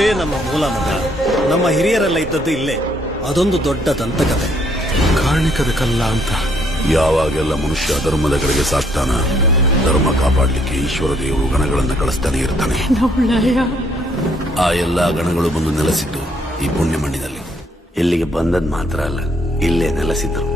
ಇದೇ ನಮ್ಮ ಮೂಲ ಮಗ. ನಮ್ಮ ಹಿರಿಯರೆಲ್ಲ ಇದ್ದದ್ದು ಇಲ್ಲೇ. ಅದೊಂದು ದೊಡ್ಡ ದಂತಕತೆ. ಕಾರಣಿಕದ ಕಲ್ಲ ಅಂತ. ಯಾವಾಗೆಲ್ಲ ಮನುಷ್ಯ ಧರ್ಮದ ಕಡೆಗೆ ಸಾಕ್ತಾನ, ಧರ್ಮ ಕಾಪಾಡ್ಲಿಕ್ಕೆ ಈಶ್ವರ ದೇವರು ಗಣಗಳನ್ನ ಕಳಿಸ್ತಾನೆ ಇರ್ತಾನೆ. ಆ ಎಲ್ಲಾ ಗಣಗಳು ಬಂದು ನೆಲೆಸಿದ್ದು ಈ ಪುಣ್ಯ ಮಣ್ಣಿನಲ್ಲಿ. ಇಲ್ಲಿಗೆ ಬಂದದ್ ಮಾತ್ರ ಅಲ್ಲ, ಇಲ್ಲೇ ನೆಲೆಸಿದ್ರು.